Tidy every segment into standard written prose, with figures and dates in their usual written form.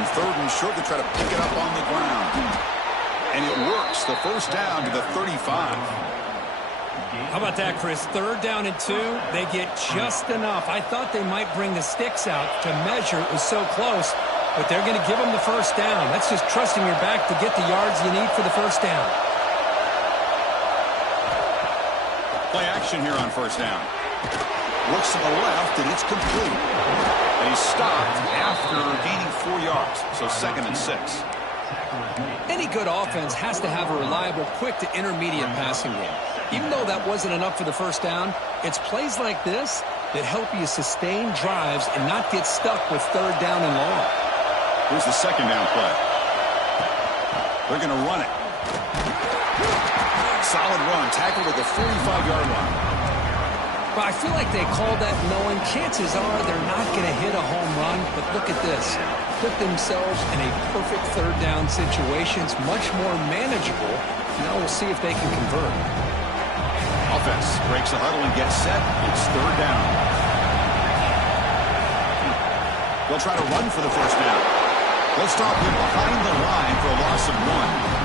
And 3rd and short, they try to pick it up on the ground. And it works. The first down to the 35. How about that, Chris? 3rd down and 2. They get just enough. I thought they might bring the sticks out to measure. It was so close. But they're going to give them the first down. That's just trusting your back to get the yards you need for the first down. Play action here on first down. Looks to the left, and it's complete. And he's stopped after gaining 4 yards. So 2nd and 6. Any good offense has to have a reliable, quick to intermediate passing game. Even though that wasn't enough for the first down, it's plays like this that help you sustain drives and not get stuck with 3rd down and long. Here's the 2nd down play. They're going to run it. Solid run, tackled at the 45-yard line. But I feel like they called that knowing chances are they're not going to hit a home run. But look at this. Put themselves in a perfect 3rd down situation. It's much more manageable. Now we'll see if they can convert. Offense breaks the huddle and gets set. It's 3rd down. They'll try to run for the first down. They'll stop him behind the line for a loss of 1.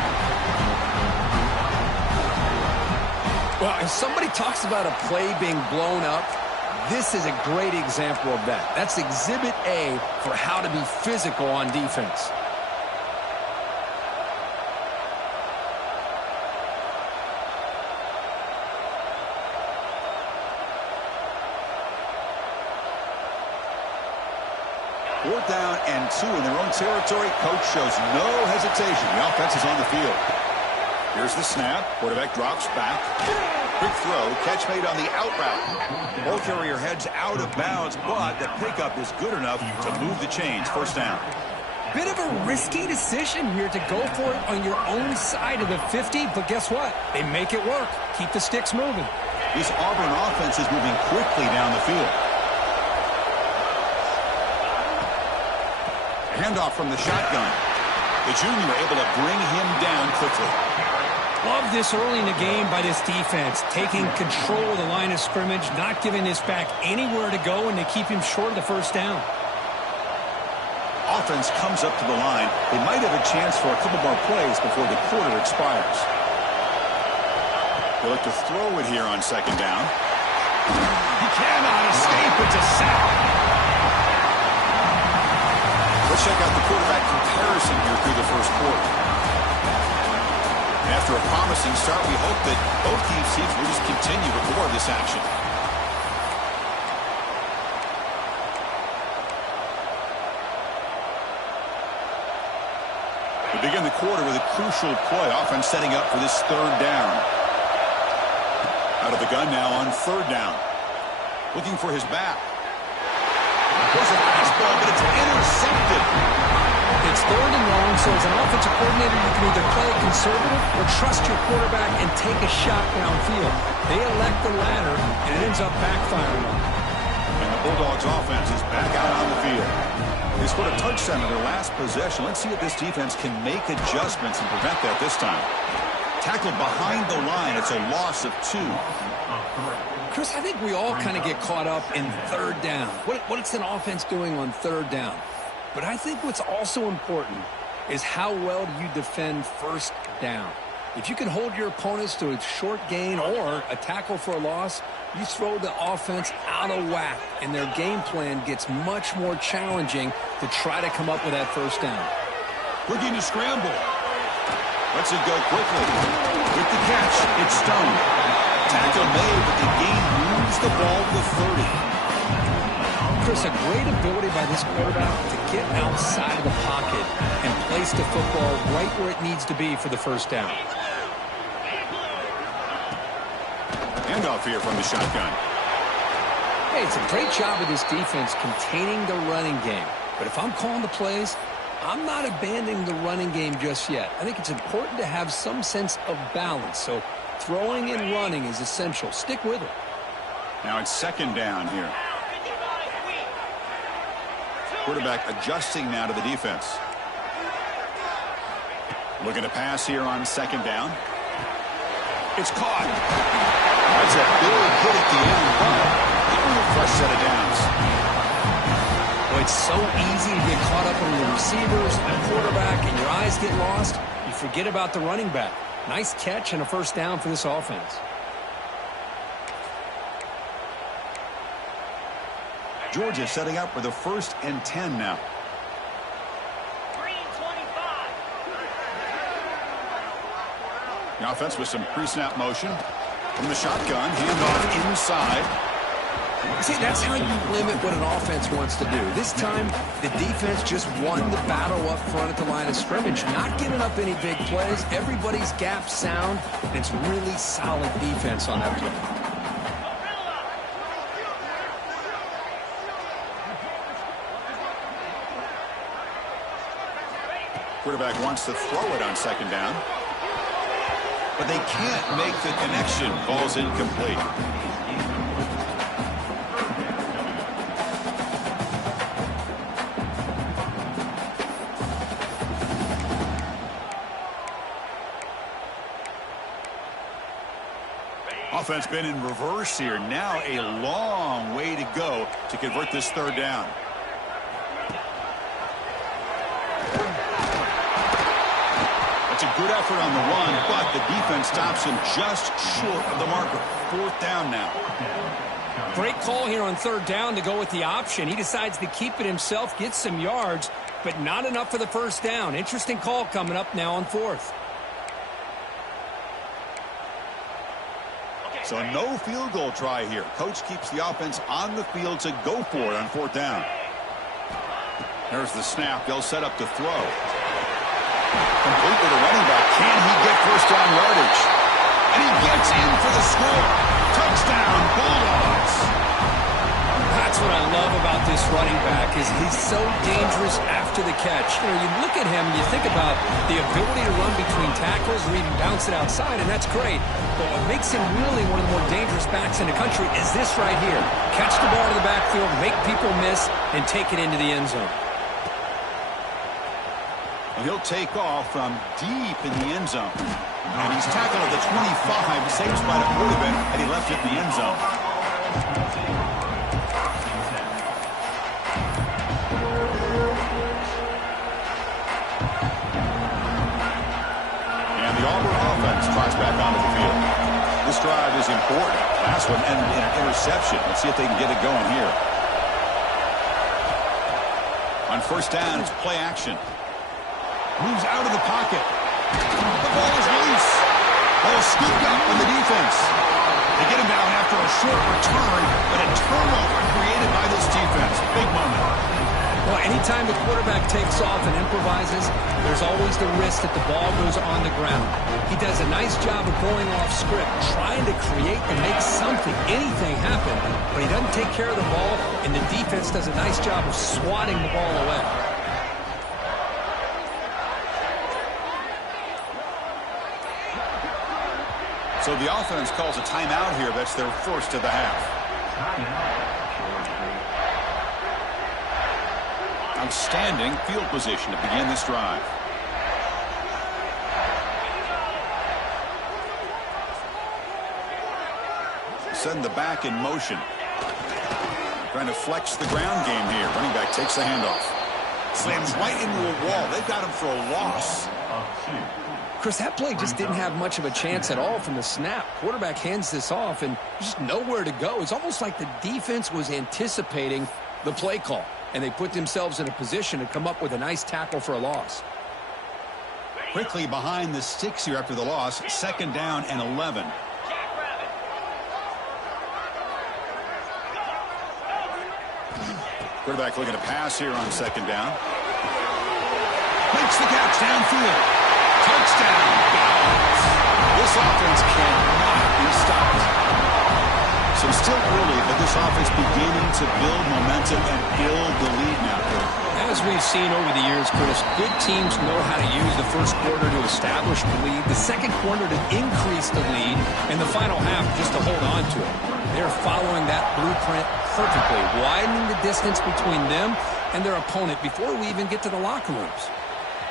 Well, if somebody talks about a play being blown up, this is a great example of that. That's Exhibit A for how to be physical on defense. Fourth down and 2 in their own territory. Coach shows no hesitation. The offense is on the field. Here's the snap. Quarterback drops back. Quick throw. Catch made on the out route. Ball carrier heads out of bounds, but the pickup is good enough to move the chains. First down. Bit of a risky decision here to go for it on your own side of the 50, but guess what? They make it work. Keep the sticks moving. This Auburn offense is moving quickly down the field. Handoff from the shotgun. The junior able to bring him down quickly. Love this early in the game by this defense, taking control of the line of scrimmage, not giving this back anywhere to go, and they keep him short of the first down. Offense comes up to the line. They might have a chance for a couple more plays before the quarter expires. They look to throw it here on 2nd down. He cannot escape. It's a sack. Let's check out the quarterback comparison here through the first quarter. After a promising start, we hope that both teams will just continue with more of this action. We begin the quarter with a crucial play. Offense setting up for this 3rd down. Out of the gun now on 3rd down. Looking for his back. There's a fastball, but it's intercepted. It's 3rd and long, so as an offensive coordinator, you can either play it conservative or trust your quarterback and take a shot downfield. They elect the latter, and it ends up backfiring on them. And the Bulldogs offense is back out on the field. They scored a touchdown in their last possession. Let's see if this defense can make adjustments and prevent that this time. Tackled behind the line. It's a loss of 2. Chris, I think we all kind of get caught up in 3rd down. What's an offense doing on 3rd down? But I think what's also important is how well do you defend 1st down. If you can hold your opponents to a short gain or a tackle for a loss, you throw the offense out of whack, and their game plan gets much more challenging to try to come up with that 1st down. Looking to scramble. Lets it go quickly. With the catch, it's Stone. Tackle made, but the gain moves the ball to the 30. Chris, a great ability by this quarterback to get outside of the pocket and place the football right where it needs to be for the 1st down. Handoff here from the shotgun. Hey, it's a great job of this defense containing the running game. But if I'm calling the plays, I'm not abandoning the running game just yet. I think it's important to have some sense of balance. So throwing and running is essential. Stick with it. Now it's 2nd down here. Quarterback adjusting now to the defense. Looking to pass here on 2nd down. It's caught. That's a big hit at the end, but a fresh set of downs. Boy, It's so easy to get caught up on the receivers and the quarterback, and your eyes get lost. You forget about the running back. Nice catch and a first down for this offense. Georgia setting up for the 1st and 10 now. The offense with some pre-snap motion. From the shotgun, handoff inside. See, that's how you limit what an offense wants to do. This time, the defense just won the battle up front at the line of scrimmage, not giving up any big plays. Everybody's gap sound, and it's really solid defense on that play. Quarterback wants to throw it on 2nd down. But they can't make the connection. Ball's incomplete. Offense been in reverse here. Now a long way to go to convert this 3rd down. That's a good effort on the run, but the defense stops him just short of the marker. 4th down now. Great call here on 3rd down to go with the option. He decides to keep it himself, get some yards, but not enough for the 1st down. Interesting call coming up now on 4th. So no field goal try here. Coach keeps the offense on the field to go for it on 4th down. There's the snap. They'll set up to throw. Complete with the running back. Can he get 1st down yardage? And he gets in for the score. Touchdown, Bulldogs. That's what I love about this running back is he's so dangerous after the catch. You know, you look at him and you think about the ability to run between tackles or even bounce it outside, and that's great. But what makes him really one of the more dangerous backs in the country is this right here. Catch the ball to the backfield, make people miss, and take it into the end zone. And he'll take off from deep in the end zone. And he's tackled at the 25, the same spot it would have been had he left it in the end zone. And the Auburn offense tries back onto the field. This drive is important. Last one ended in an interception. Let's see if they can get it going here. On 1st down, it's play action. Moves out of the pocket. The ball is loose. Ball scooped up in the defense. They get him down after a short return, but a turnover created by this defense. Big moment. Well, anytime the quarterback takes off and improvises, there's always the risk that the ball goes on the ground. He does a nice job of going off script, trying to create and make something, anything happen, but he doesn't take care of the ball, and the defense does a nice job of swatting the ball away. So the offense calls a timeout here. That's their 1st of the half. Outstanding field position to begin this drive. Send the back in motion. Trying to flex the ground game here. Running back takes the handoff. Slams right into a wall. They've got him for a loss. Chris, that play just didn't have much of a chance at all from the snap. Quarterback hands this off and just nowhere to go. It's almost like the defense was anticipating the play call, and they put themselves in a position to come up with a nice tackle for a loss. Quickly behind the sticks here after the loss. 2nd down and 11. Quarterback looking to pass here on 2nd down. Makes the catch downfield. Touchdown, Boyz. This offense cannot be stopped. So still early, but this offense beginning to build momentum and build the lead now. As we've seen over the years, Chris, good teams know how to use the 1st quarter to establish the lead, the 2nd quarter to increase the lead, and the final half just to hold on to it. They're following that blueprint perfectly, widening the distance between them and their opponent before we even get to the locker rooms.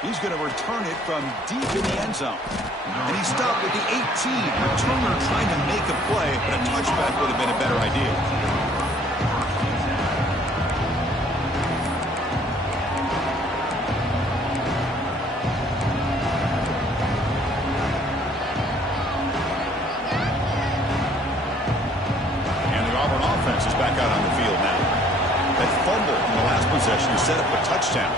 He's going to return it from deep in the end zone. And he stopped at the 18. Returner trying to make a play, but a touchback would have been a better idea. possession to set up a touchdown.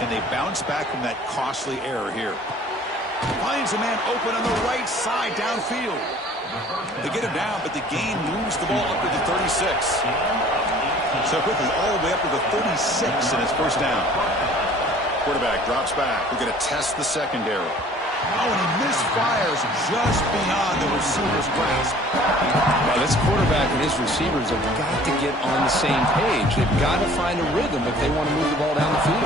Can they bounce back from that costly error here? Finds a man open on the right side downfield. They get him down, but the gain moves the ball up to the 36. So quickly, all the way up to the 36, and it's first down. Quarterback drops back. We're going to test the secondary. Oh, and he misfires just beyond the receiver's grasp. Well, this quarterback and his receivers have got to get on the same page. They've got to find a rhythm if they want to move the ball down the field.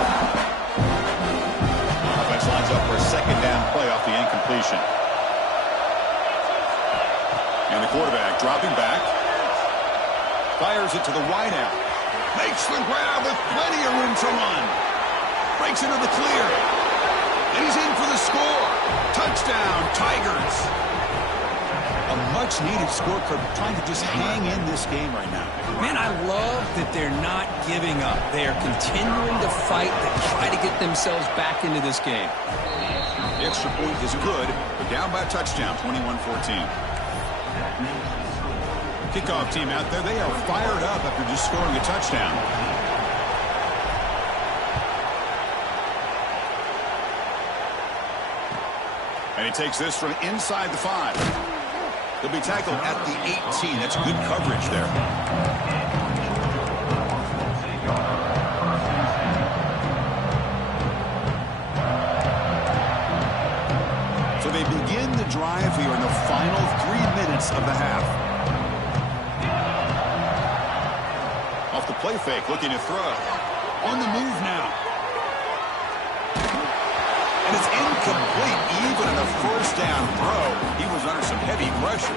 Offense lines up for a second down play off the incompletion. And the quarterback dropping back. Fires it to the wideout. Makes the grab with plenty of room to run. Breaks into the clear. And he's in for the score. Touchdown, Tigers. A much-needed score for trying to just hang in this game right now. Man, I love that they're not giving up. They are continuing to fight to try to get themselves back into this game. The extra point is good, but down by a touchdown, 21-14. Kickoff team out there, they are fired up after just scoring a touchdown. And he takes this from inside the 5. He'll be tackled at the 18. That's good coverage there. So they begin the drive here in the final 3 minutes of the half. Off the play fake, looking to throw. On the move now. And it's incomplete, even in a first down throw. He was under some heavy pressure.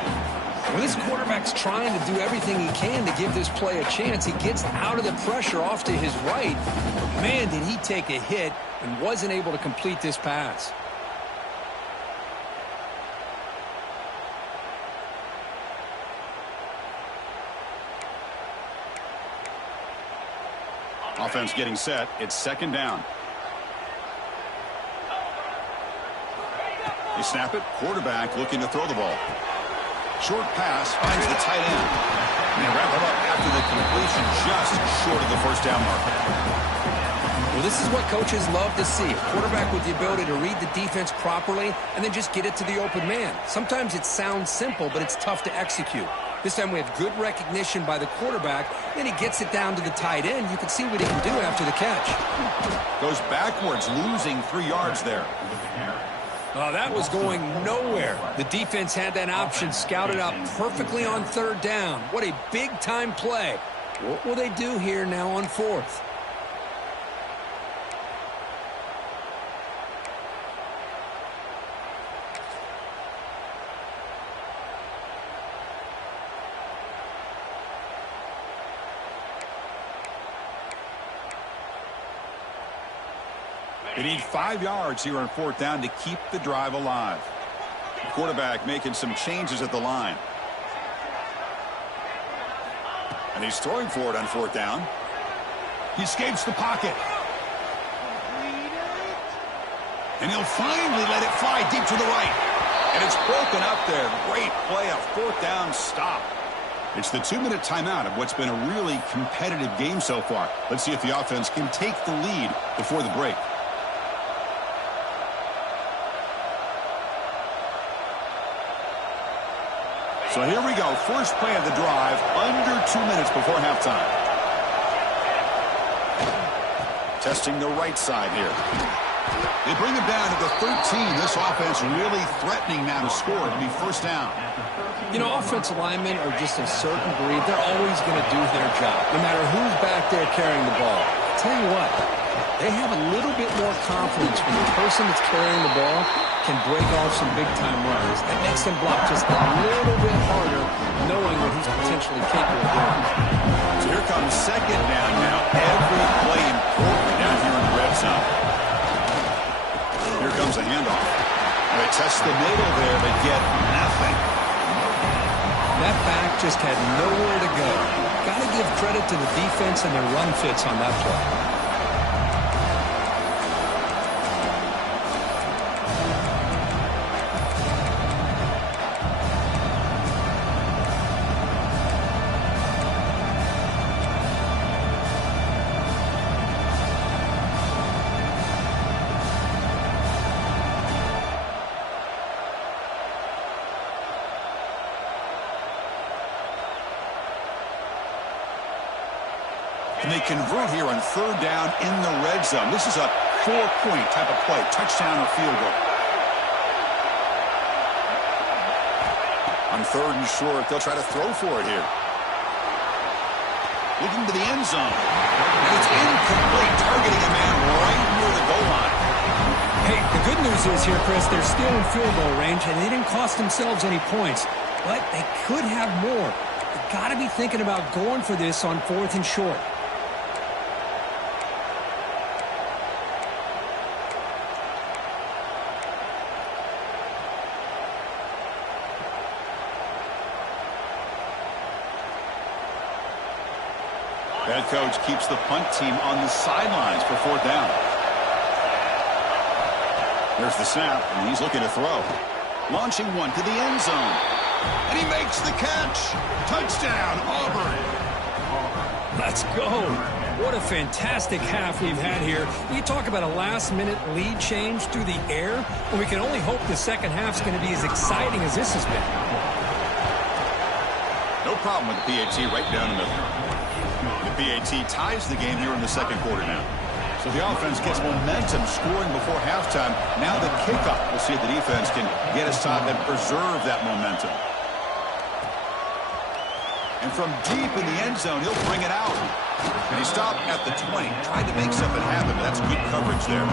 Well, this quarterback's trying to do everything he can to give this play a chance. He gets out of the pressure off to his right. But man, did he take a hit and wasn't able to complete this pass. Offense getting set. It's second down. They snap it. Quarterback looking to throw the ball. Short pass finds the tight end. And they wrap him up after the completion just short of the first down mark. Well, this is what coaches love to see. A quarterback with the ability to read the defense properly and then just get it to the open man. Sometimes it sounds simple, but it's tough to execute. This time we have good recognition by the quarterback. Then he gets it down to the tight end. You can see what he can do after the catch. Goes backwards, losing 3 yards there. Oh, that was going nowhere. The defense had that option scouted out perfectly on third down. What a big-time play. What will they do here now on fourth? They need 5 yards here on fourth down to keep the drive alive. The quarterback making some changes at the line. And he's throwing for it on fourth down. He escapes the pocket. And he'll finally let it fly deep to the right. And it's broken up there. Great play, a fourth down stop. It's the 2-minute timeout of what's been a really competitive game so far. Let's see if the offense can take the lead before the break. So here we go. First play of the drive, under 2 minutes before halftime. Testing the right side here. They bring him down to the 13. This offense really threatening now to score. It'll be first down. You know, offensive linemen are just a certain breed. They're always going to do their job, no matter who's back there carrying the ball. I'll tell you what, they have a little bit more confidence when the person that's carrying the ball can break off some big-time runs. That makes them block just a little bit harder, knowing what he's potentially capable of doing. So here comes second down now. Every play important down here in the red zone. Here comes the handoff. And they test the middle there, but get nothing. That back just had nowhere to go. Got to give credit to the defense and their run fits on that play. Can they convert here on third down in the red zone? This is a 4-point type of play, touchdown or field goal. On third and short, they'll try to throw for it here. Looking to the end zone. And it's incomplete, targeting a man right near the goal line. Hey, the good news is here, Chris, they're still in field goal range, and they didn't cost themselves any points. But they could have more. They've got to be thinking about going for this on fourth and short. Head coach keeps the punt team on the sidelines for fourth down. There's the snap, and he's looking to throw. Launching one to the end zone. And he makes the catch. Touchdown, Auburn. Let's go. What a fantastic half we've had here. You talk about a last-minute lead change through the air, and we can only hope the second half's going to be as exciting as this has been. No problem with the PAT right down the middle. The PAT ties the game here in the second quarter now. So the offense gets momentum scoring before halftime. Now the kickoff. We'll see if the defense can get a stop and preserve that momentum. And from deep in the end zone, he'll bring it out. And he stopped at the 20. Tried to make something happen, but that's good coverage there.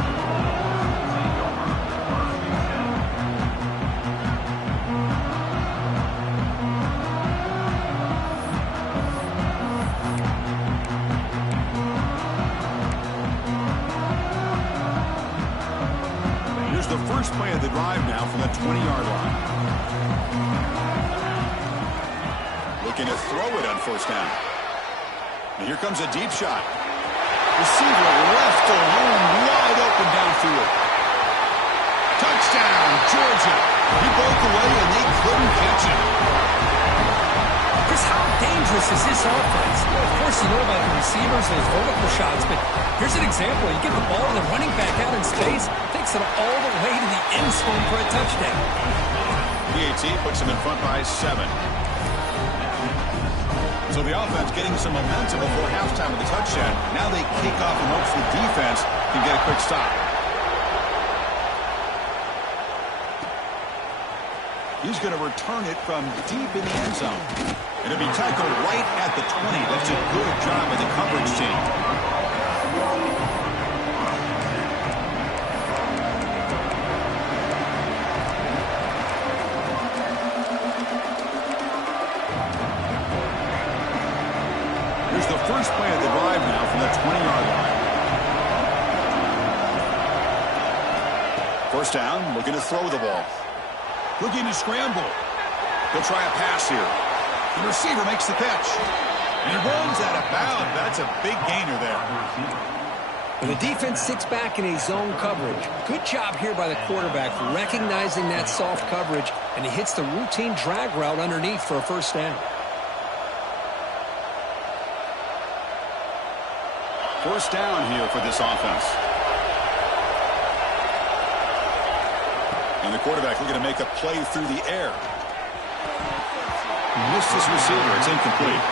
The first play of the drive now from the 20-yard line. Looking to throw it on first down. And here comes a deep shot. Receiver left alone, wide open downfield. Touchdown, Georgia. He broke away and they couldn't catch him. Chris, how dangerous is this offense? Well, of course, you know about the receivers and his vertical shots, but here's an example. You get the ball to the running back out in space, takes it all the way to the end zone for a touchdown. PAT puts him in front by 7. So the offense getting some momentum before halftime with the touchdown. Now they kick off and hopes the defense can get a quick stop. He's going to return it from deep in the end zone. And it'll be tackled right at the 20. That's a good job of the coverage team. Here's the first play of the drive now from the 20-yard line. First down, looking to throw the ball. Looking to scramble. He'll try a pass here. The receiver makes the catch. And he runs out of bounds. That's a big gainer there. And the defense sits back in a zone coverage. Good job here by the quarterback recognizing that soft coverage, and he hits the routine drag route underneath for a first down. First down here for this offense. And the quarterback looking to make a play through the air. Missed his receiver. It's incomplete.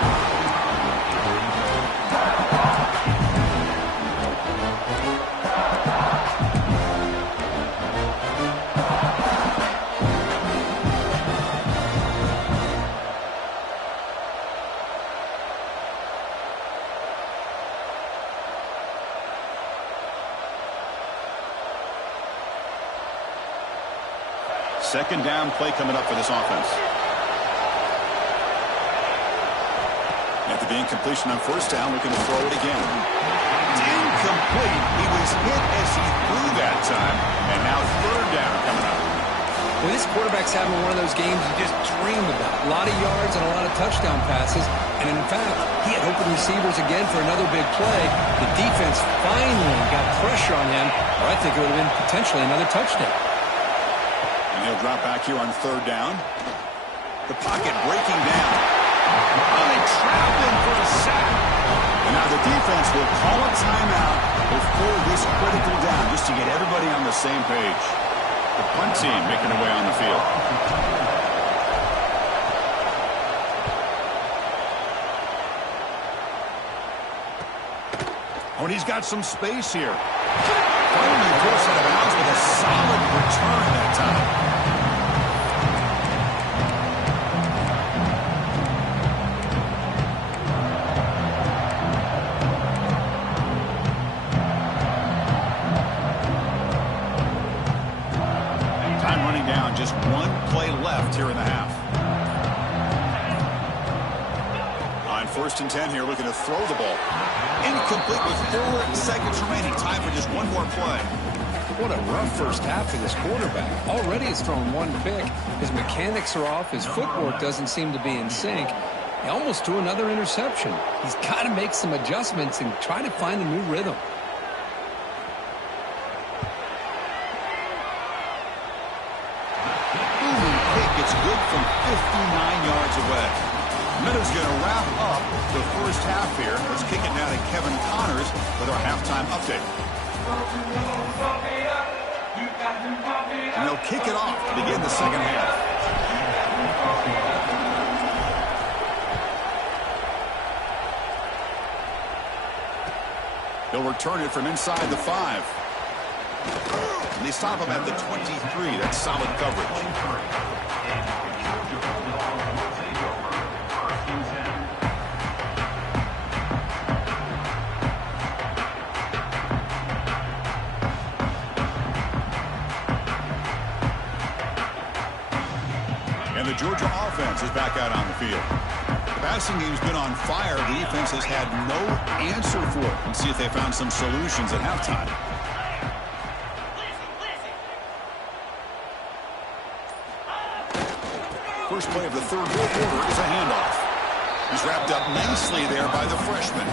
Second down play coming up for this offense. After being completion on first down, looking to throw it again. It's incomplete. He was hit as he threw that time. And now third down coming up. Well, this quarterback's having one of those games you just dream about. A lot of yards and a lot of touchdown passes. And in fact, he had open receivers again for another big play. The defense finally got pressure on him. Or I think it would have been potentially another touchdown. And he'll drop back here on third down. The pocket breaking down. Oh, they trap him for a sack. And now the defense will call a timeout before this critical down, just to get everybody on the same page. The punt team making their way on the field. Oh, and he's got some space here. Finally forced out of bounds with a solid return that time. Time running down, just one play left here in the half. On 1st and 10 here, looking to throw the ball. Incomplete with 4 seconds remaining. Time for just one more play. What a rough first half for this quarterback. Already has thrown 1 pick. His mechanics are off. His footwork doesn't seem to be in sync. He almost threw another interception. He's got to make some adjustments and try to find a new rhythm. It's good from 59 yards away. Meadow's going to wrap up the first half here. Let's kick it now to Kevin Connors with our halftime update. And they'll kick it off to begin the second half. They'll return it from inside the 5. And they stop him at the 23. That's solid coverage. And the Georgia offense is back out on the field. The passing game's been on fire. The defense has had no answer for it. Let's see if they found some solutions at halftime. First play of the third quarter is a handoff. He's wrapped up nicely there by the freshman.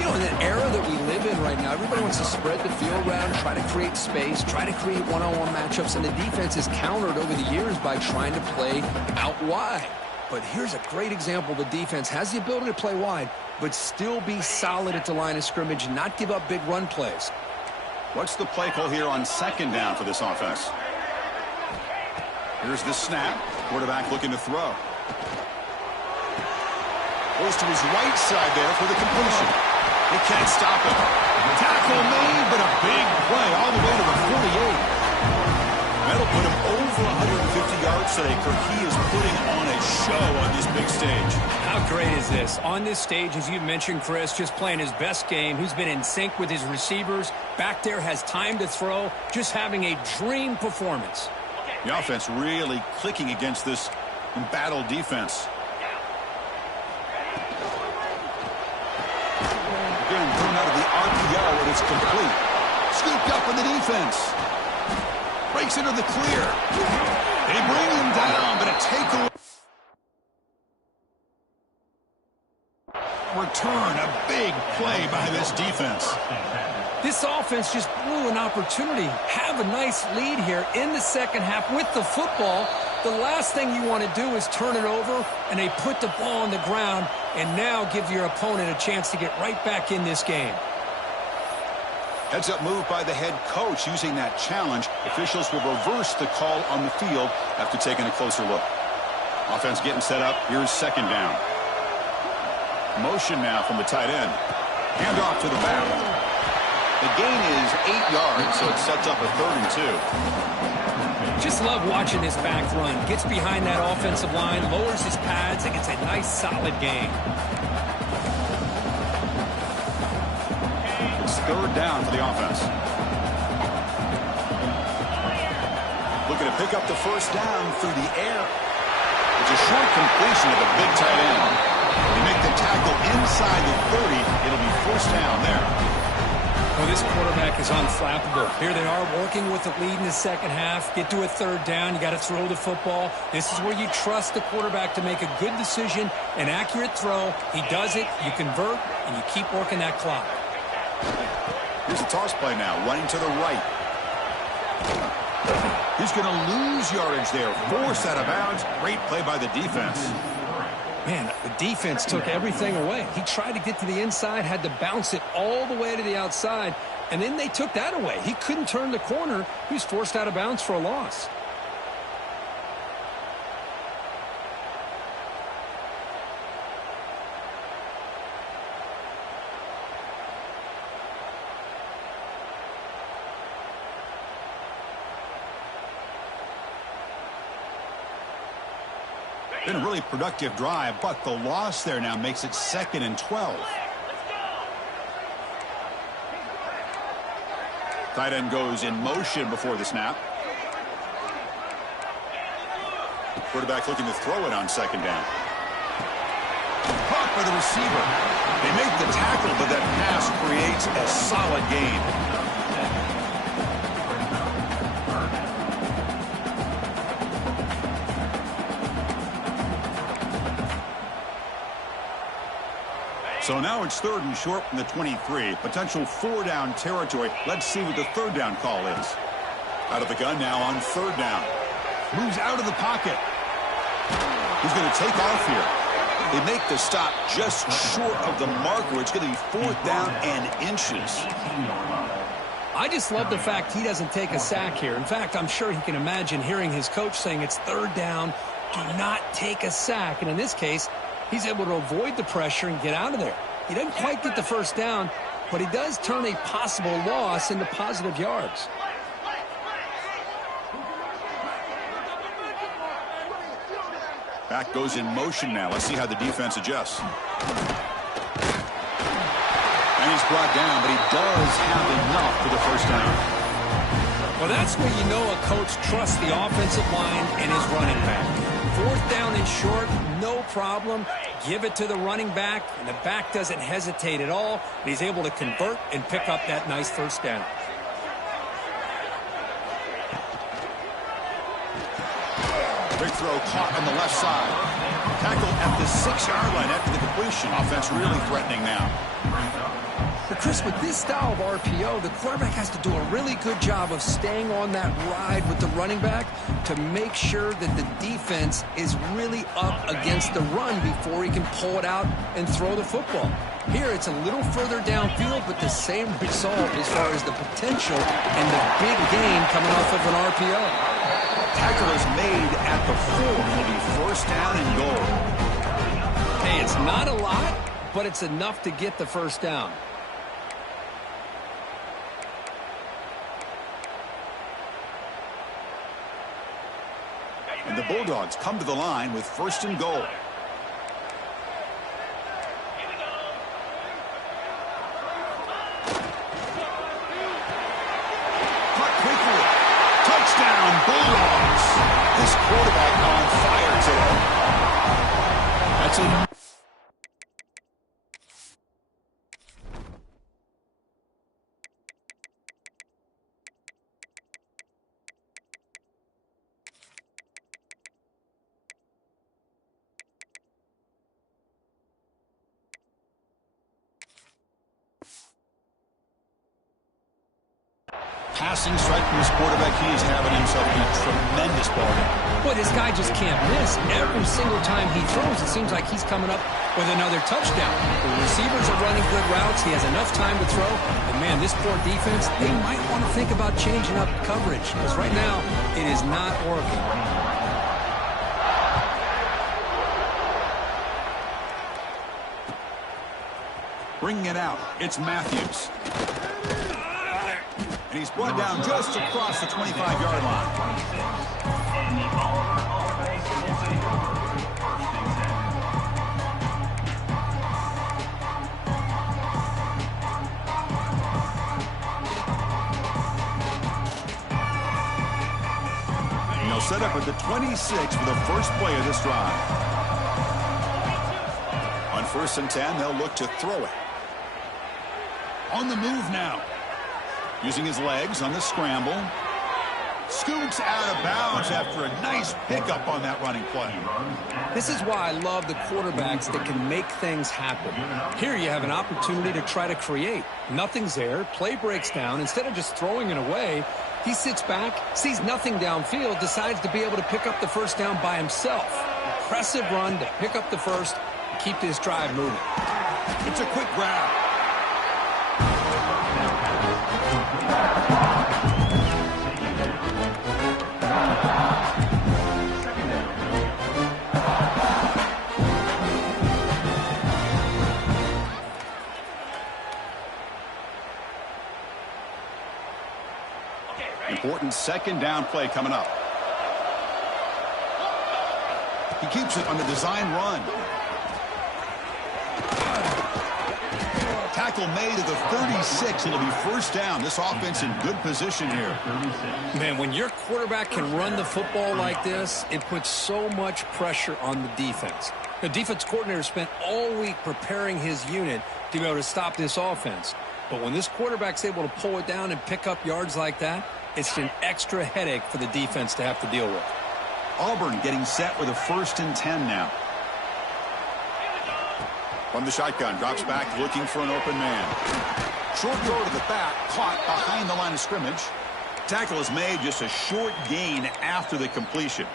You know, in the era that we live in right now, everybody wants to spread the field around, try to create space, try to create one-on-one matchups, and the defense is countered over the years by trying to play out wide. But here's a great example. The defense has the ability to play wide, but still be solid at the line of scrimmage, not give up big run plays. What's the play call here on 2nd down for this offense? Here's the snap. Quarterback looking to throw. Goes to his right side there for the completion. They can't stop him. Tackle made, but a big play all the way to the 48. That'll put him over 150 yards today. Kirky is putting on a show on this big stage. How great is this? On this stage, as you mentioned, Chris, just playing his best game. He's been in sync with his receivers. Back there, has time to throw. Just having a dream performance. The offense really clicking against this embattled defense. Again, thrown out of the RPO, and it's complete. Scooped up in the defense. Breaks into the clear. They bring him down, but a takeaway. Return, a big play by this defense. This offense just blew an opportunity. Have a nice lead here in the second half with the football. The last thing you want to do is turn it over, and they put the ball on the ground and now give your opponent a chance to get right back in this game. Heads-up move by the head coach using that challenge. Officials will reverse the call on the field after taking a closer look. Offense getting set up. Here's 2nd down. Motion now from the tight end. Handoff to the back. The gain is 8 yards, so it sets up a 3rd and 2. Just love watching this back run. Gets behind that offensive line, lowers his pads, and gets a nice, solid gain. It's 3rd down for the offense. Looking to pick up the 1st down through the air. It's a short completion of a big tight end. They make the tackle inside the 30. It'll be 1st down there. Well, this quarterback is unflappable. Here they are working with the lead in the second half. Get to a 3rd down. You got to throw the football. This is where you trust the quarterback to make a good decision, an accurate throw. He does it. You convert, and you keep working that clock. Here's a toss play now, running to the right. He's going to lose yardage there. Forced out of bounds. Great play by the defense. Man, the defense took everything away. He tried to get to the inside, had to bounce it all the way to the outside, and then they took that away. He couldn't turn the corner. He was forced out of bounds for a loss. Been a really productive drive, but the loss there now makes it 2nd and 12. Tight end goes in motion before the snap. Quarterback looking to throw it on 2nd down. Caught by the receiver. They make the tackle, but that pass creates a solid gain. So now it's 3rd and short from the 23. Potential 4-down territory. Let's see what the 3rd down call is. Out of the gun now on 3rd down. Moves out of the pocket. He's going to take off here. They make the stop just short of the marker. It's going to be 4th down and inches. I just love the fact he doesn't take a sack here. In fact, I'm sure he can imagine hearing his coach saying it's 3rd down. Do not take a sack. And in this case, he's able to avoid the pressure and get out of there. He doesn't quite get the 1st down, but he does turn a possible loss into positive yards. Back goes in motion now. Let's see how the defense adjusts. And he's brought down, but he does have enough for the 1st down. Well, that's where you know a coach trusts the offensive line and his running back. 4th down and short, no problem. Give it to the running back, and the back doesn't hesitate at all. He's able to convert and pick up that nice 1st down. Big throw caught on the left side. Tackle at the 6-yard line after the completion. Offense really threatening now. But Chris, with this style of RPO, the quarterback has to do a really good job of staying on that ride with the running back to make sure that the defense is really up against the run before he can pull it out and throw the football. Here, it's a little further downfield, but the same result as far as the potential and the big gain coming off of an RPO. Tackle is made at the 4. It'll be 1st down and goal. Hey, it's not a lot, but it's enough to get the 1st down. And the Bulldogs come to the line with 1st and goal. Caught quickly. Touchdown, Bulldogs. This quarterback on fire today. That's it. Passing strike from his quarterback. He is having himself a tremendous ball game. Boy, this guy just can't miss. Every single time he throws, it seems like he's coming up with another touchdown. The receivers are running good routes. He has enough time to throw. But, man, this poor defense, they might want to think about changing up coverage. Because right now, it is not working. Bringing it out, it's Matthews. And he's brought down just across the 25-yard line. And they'll set up at the 26 for the first play of this drive. On 1st and 10, they'll look to throw it. On the move now. Using his legs on the scramble. Scoots out of bounds after a nice pickup on that running play. This is why I love the quarterbacks that can make things happen. Here you have an opportunity to try to create. Nothing's there. Play breaks down. Instead of just throwing it away, he sits back, sees nothing downfield, decides to be able to pick up the 1st down by himself. Impressive run to pick up the 1st and keep this drive moving. It's a quick grab. Important 2nd down play coming up. He keeps it on the design run. Tackle made at the 36. It'll be first down. This offense in good position here. Man, when your quarterback can run the football like this, it puts so much pressure on the defense. The defense coordinator spent all week preparing his unit to be able to stop this offense. But when this quarterback's able to pull it down and pick up yards like that, it's an extra headache for the defense to have to deal with. Auburn getting set with a 1st and 10 now. From the shotgun, drops back looking for an open man. Short throw to the back, caught behind the line of scrimmage. Tackle is made, just a short gain after the completion.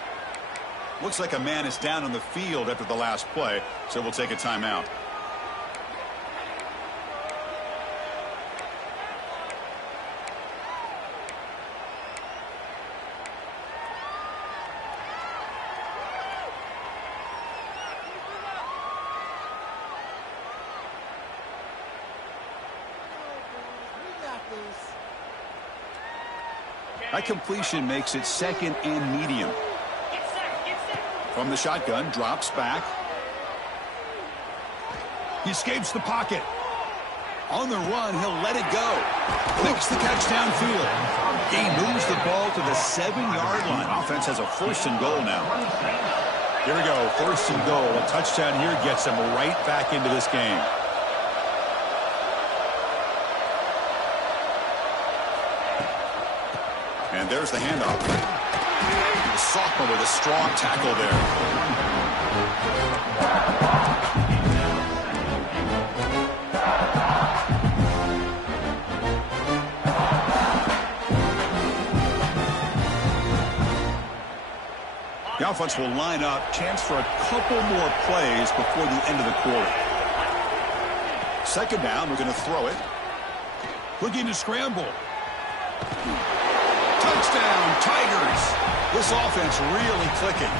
Looks like a man is down on the field after the last play, so we'll take a timeout. That completion makes it 2nd and medium. From the shotgun, drops back. He escapes the pocket. On the run, he'll let it go. Makes the catch downfield. He moves the ball to the 7-yard line. Offense has a 1st and goal now. Here we go, 1st and goal. A touchdown here gets them right back into this game. And there's the handoff. The sophomore with a strong tackle there. The offense will line up. Chance for a couple more plays before the end of the quarter. 2nd down, we're going to throw it. Looking to scramble. Touchdown, Tigers. This offense really clicking.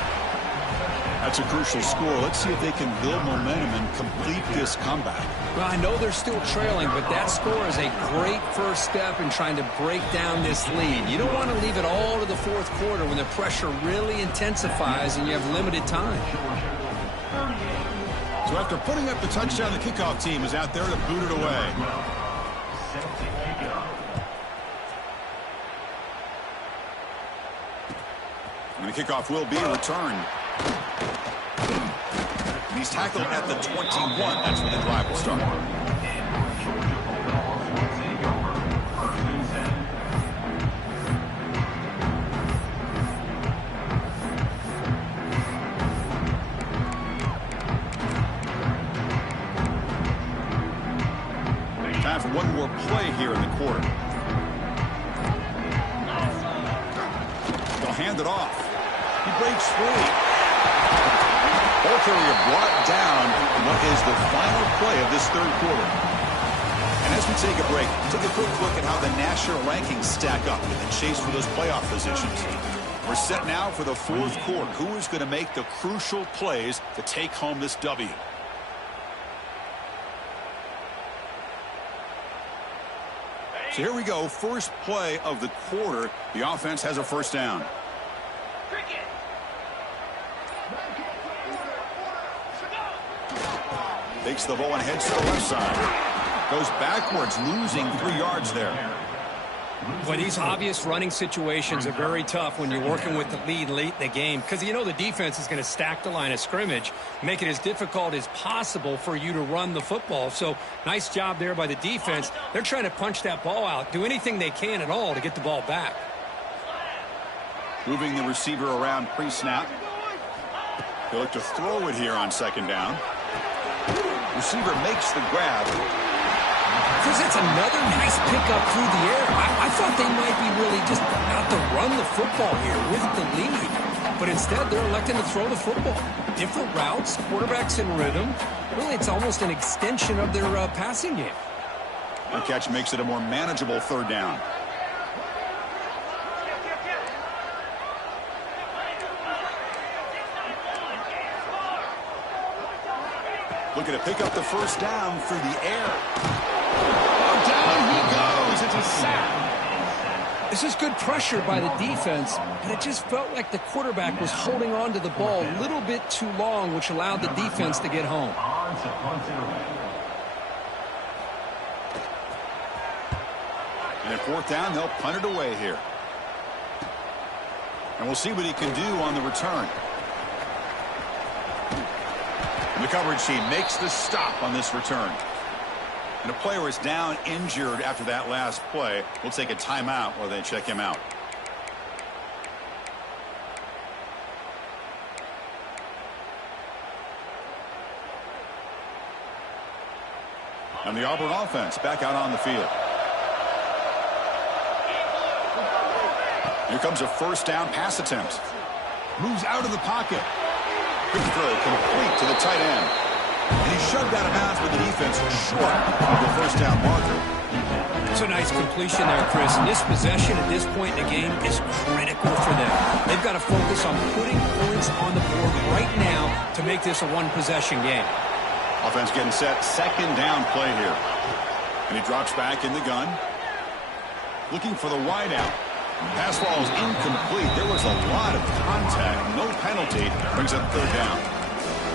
That's a crucial score. Let's see if they can build momentum and complete this comeback. Well, I know they're still trailing, but that score is a great first step in trying to break down this lead. You don't want to leave it all to the 4th quarter when the pressure really intensifies and you have limited time. So after putting up the touchdown, the kickoff team is out there to boot it away. And the kickoff will be returned. And he's tackled at the 21. That's when the drive will start. Time for one more play here in the quarter. They'll hand it off. He breaks free. Ball carrier brought down in what is the final play of this 3rd quarter. And as we take a break, take a quick look at how the national rankings stack up in the chase for those playoff positions. We're set now for the 4th quarter. Who is going to make the crucial plays to take home this W? So here we go. First play of the quarter. The offense has a 1st down. Takes the ball and heads to the left side. Goes backwards, losing 3 yards there. Well, these obvious running situations are very tough when you're working with the lead late in the game because you know the defense is going to stack the line of scrimmage, make it as difficult as possible for you to run the football. So nice job there by the defense. They're trying to punch that ball out, do anything they can at all to get the ball back. Moving the receiver around pre-snap. They look to throw it here on 2nd down. Receiver makes the grab. Chris, that's another nice pickup through the air. I thought they might be really just out to run the football here with the lead. But instead, they're electing to throw the football. Different routes, quarterbacks in rhythm. Really, it's almost an extension of their passing game. The catch makes it a more manageable 3rd down. Looking to pick up the 1st down through the air. Oh, down he goes. It's a sack. This is good pressure by the defense, but it just felt like the quarterback was holding on to the ball a little bit too long, which allowed the defense to get home. And at fourth down, they'll punt it away here. And we'll see what he can do on the return. And the coverage team makes the stop on this return. And a player is down injured after that last play. We'll take a timeout while they check him out. And the Auburn offense back out on the field. Here comes a first down pass attempt. Moves out of the pocket. Quick throw complete to the tight end. And he's shoved out of bounds with the defense short of the first down marker. It's a nice completion there, Chris. And this possession at this point in the game is critical for them. They've got to focus on putting points on the board right now to make this a one-possession game. Offense getting set. Second down play here. And he drops back in the gun. Looking for the wideout. Pass ball is incomplete. There was a lot of contact. No penalty. Brings up third down.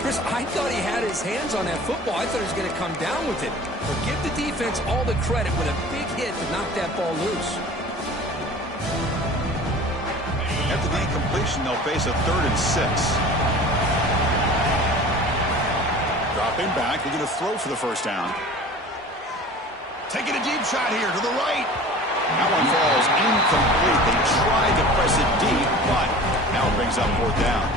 Chris, I thought he had his hands on that football. I thought he was going to come down with it. But give the defense all the credit with a big hit to knock that ball loose. After the incompletion, they'll face a 3rd and 6. Dropping back. They're going to throw for the first down. Taking a deep shot here to the right. That one falls incomplete. They tried to press it deep, but now it brings up fourth down.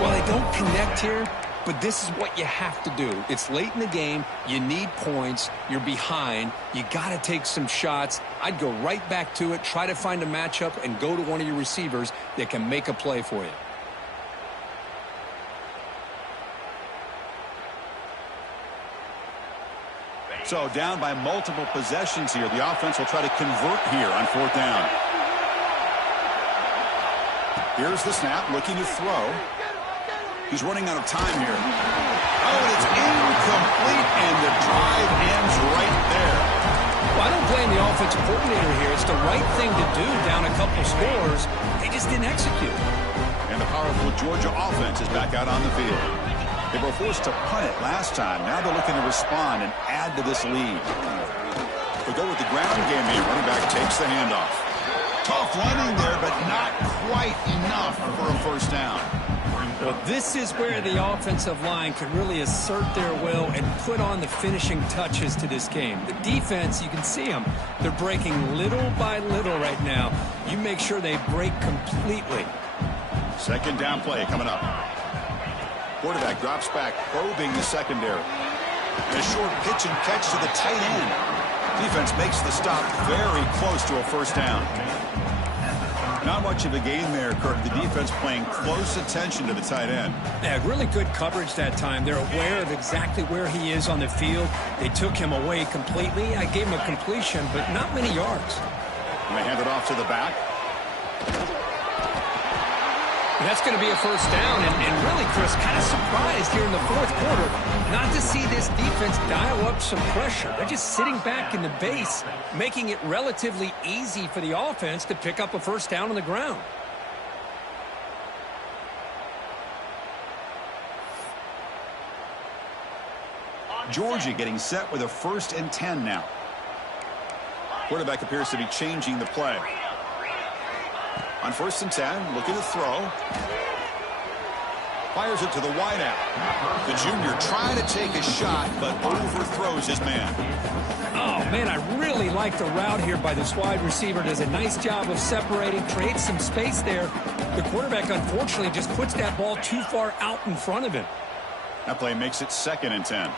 Well, they don't connect here, but this is what you have to do. It's late in the game. You need points. You're behind. You got to take some shots. I'd go right back to it, try to find a matchup, and go to one of your receivers that can make a play for you. So down by multiple possessions here. The offense will try to convert here on fourth down. Here's the snap, looking to throw. He's running out of time here. Oh, and it's incomplete, and the drive ends right there. Well, I don't blame the offensive coordinator here. It's the right thing to do down a couple scores. They just didn't execute. And the powerful Georgia offense is back out on the field. They were forced to punt it last time. Now they're looking to respond and add to this lead. They go with the ground game here. Running back takes the handoff. Tough running there, but not quite enough for a first down. Well, this is where the offensive line can really assert their will and put on the finishing touches to this game. The defense, you can see them. They're breaking little by little right now. You make sure they break completely. Second down play coming up. Quarterback drops back, probing the secondary. And a short pitch and catch to the tight end. Defense makes the stop very close to a first down. Not much of a game there, Kirk. The defense paying close attention to the tight end. Yeah, really good coverage that time. They're aware of exactly where he is on the field. They took him away completely. I gave him a completion, but not many yards. And they hand it off to the back. That's going to be a first down, and really, Chris, kind of surprised here in the fourth quarter not to see this defense dial up some pressure. They're just sitting back in the base, making it relatively easy for the offense to pick up a first down on the ground. Georgia getting set with a 1st and 10 now. Quarterback appears to be changing the play. On 1st and 10, looking to throw. Fires it to the wideout. The junior trying to take a shot, but overthrows his man. Oh, man, I really like the route here by this wide receiver. Does a nice job of separating, creates some space there. The quarterback, unfortunately, just puts that ball too far out in front of him. That play makes it 2nd and 10.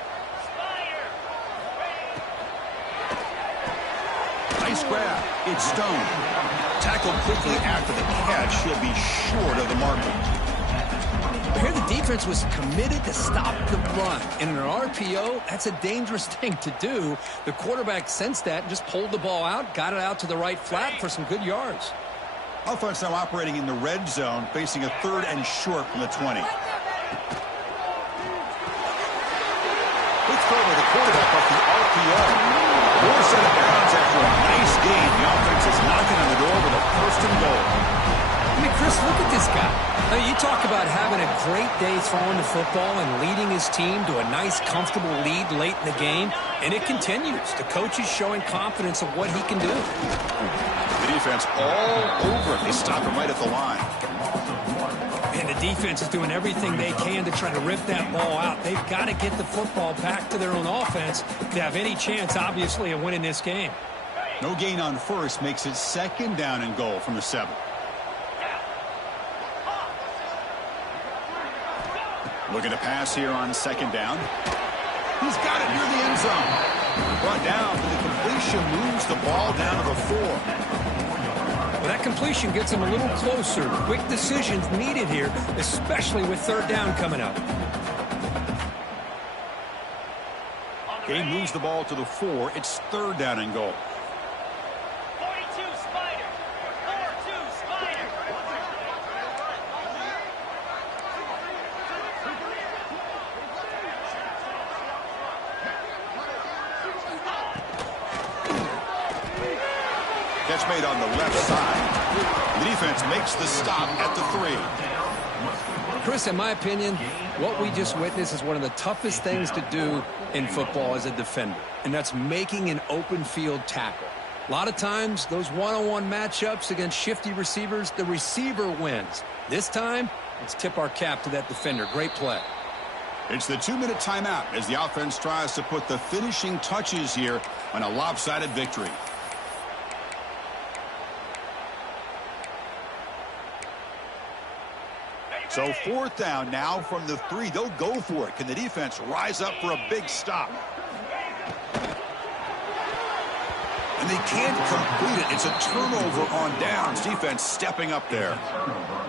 Nice grab. It's Stone. Tackled quickly after the catch. He'll be short of the marker. Here the defense was committed to stop the run. In an RPO, that's a dangerous thing to do. The quarterback sensed that and just pulled the ball out, got it out to the right flat for some good yards. Offense now operating in the red zone, facing a 3rd and short from the 20. Quick throw by the quarterback off the RPO. More set of bounds after a nice game. The offense is knocking on the door Chris, look at this guy. I mean, you talk about having a great day throwing the football and leading his team to a nice, comfortable lead late in the game, and it continues. The coach is showing confidence of what he can do. The defense all over it. They stop him right at the line. And the defense is doing everything they can to try to rip that ball out. They've got to get the football back to their own offense to have any chance, obviously, of winning this game. No gain on first makes it 2nd down and goal from the 7. Looking to pass here on 2nd down. He's got it near the end zone. Brought down, but the completion moves the ball down to the 4. Well, that completion gets him a little closer. Quick decisions needed here, especially with 3rd down coming up. Game moves the ball to the 4. It's 3rd down and goal. Catch made on the left side. The defense makes the stop at the 3. Chris, in my opinion, what we just witnessed is one of the toughest things to do in football as a defender, and that's making an open field tackle. A lot of times, those one-on-one matchups against shifty receivers, the receiver wins. This time, let's tip our cap to that defender. Great play. It's the 2-minute timeout as the offense tries to put the finishing touches here on a lopsided victory. So 4th down now from the 3. They'll go for it. Can the defense rise up for a big stop? And they can't complete it. It's a turnover on downs. Defense stepping up there.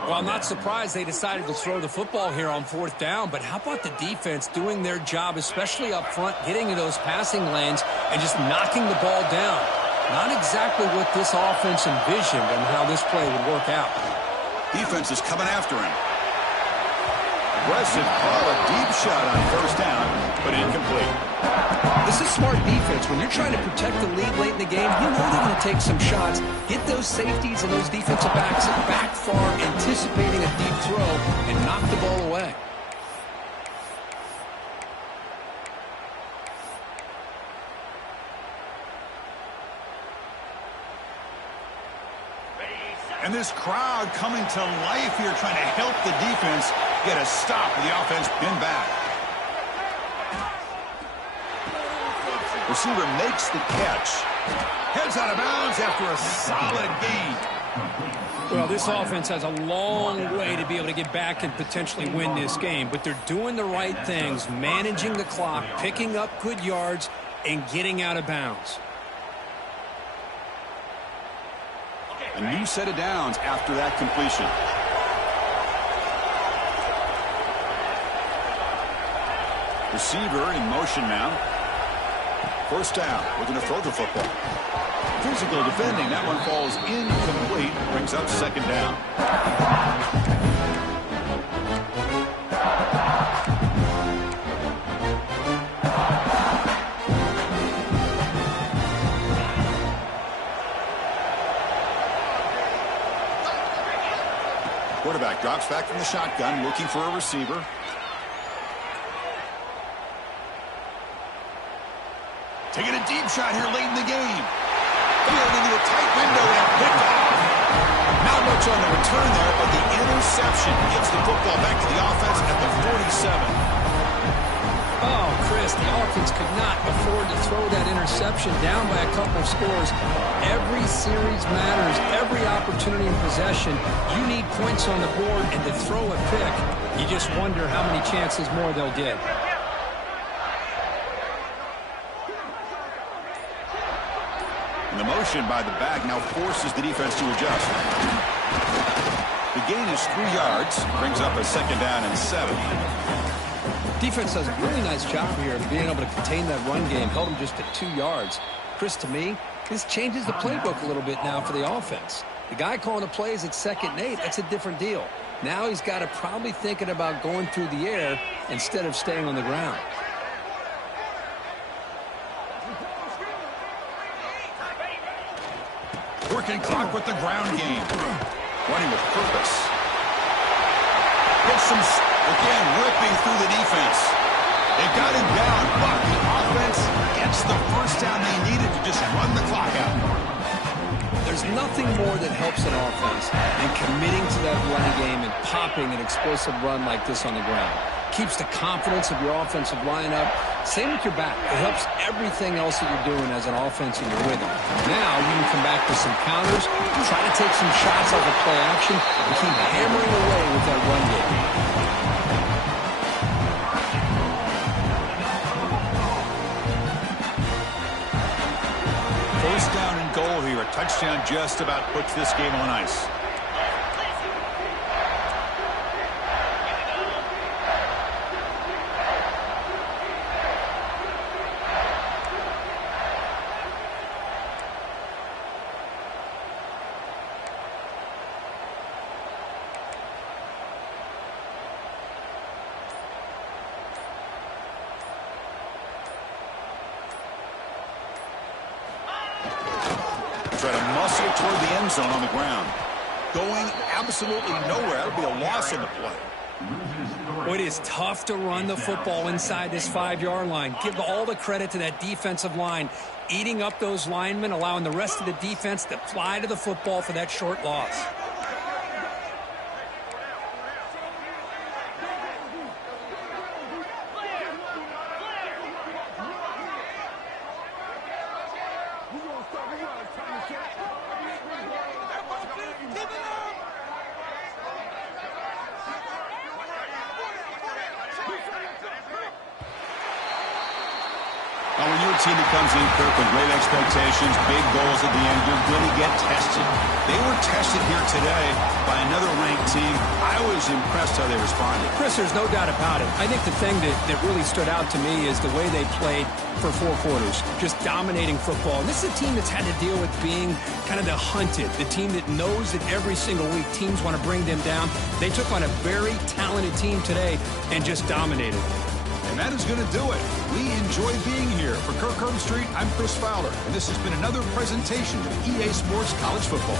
Well, I'm not surprised they decided to throw the football here on 4th down, but how about the defense doing their job, especially up front, getting in those passing lanes and just knocking the ball down? Not exactly what this offense envisioned and how this play would work out. Defense is coming after him. Aggressive call, a deep shot on 1st down, but incomplete. This is smart defense. When you're trying to protect the lead late in the game, you know they're going to take some shots, get those safeties and those defensive backs back far, anticipating a deep throw, and knock the ball away. And this crowd coming to life here, trying to help the defense get a stop with the offense pinned back. Receiver makes the catch. Heads out of bounds after a solid gain. Well, this offense has a long way to be able to get back and potentially win this game, but they're doing the right things, managing the clock, picking up good yards, and getting out of bounds. A new set of downs after that completion. Receiver in motion now. 1st down, looking to throw the football. Physical defending, that one falls incomplete, brings up 2nd down. Quarterback drops back from the shotgun, looking for a receiver. Taking a deep shot here late in the game. Field into a tight window and picked off. Not much on the return there, but the interception gives the football back to the offense at the 47. Oh, Chris, the offense could not afford to throw that interception down by a couple of scores. Every series matters. Every opportunity in possession. You need points on the board, and to throw a pick, you just wonder how many chances more they'll get. And the motion by the back now forces the defense to adjust. The gain is 3 yards, brings up a 2nd down and 7. Defense does a really nice job here of being able to contain that run game, held them just at 2 yards. Chris, to me, this changes the playbook a little bit now for the offense. The guy calling the plays at 2nd and 8, that's a different deal. Now he's got to probably thinking about going through the air instead of staying on the ground. Working clock with the ground game. Running with purpose. Gets some, again, ripping through the defense. They've got him down, but the offense gets the first down they needed to just run the clock out. There's nothing more that helps an offense than committing to that running game and popping an explosive run like this on the ground. Keeps the confidence of your offensive lineup. Same with your back. It helps everything else that you're doing as an offense and you're with them. Now you can come back with some counters, try to take some shots off of play action, and keep hammering away with that run game. First down and goal here. A touchdown just about puts this game on ice. Try to muscle toward the end zone on the ground. Going absolutely nowhere. That would be a loss on the play. Well, it is tough to run the football inside this 5-yard line. Give all the credit to that defensive line. Eating up those linemen, allowing the rest of the defense to fly to the football for that short loss. When your team comes in, Kirk, with great expectations, big goals at the end, you're going to get tested. They were tested here today by another ranked team. I was impressed how they responded. Chris, there's no doubt about it. I think the thing that really stood out to me is the way they played for 4 quarters, just dominating football. And this is a team that's had to deal with being kind of the hunted, the team that knows that every single week teams want to bring them down. They took on a very talented team today and just dominated. And that is going to do it. We enjoy being here. For Kirk Street, I'm Chris Fowler, and this has been another presentation of EA Sports College Football.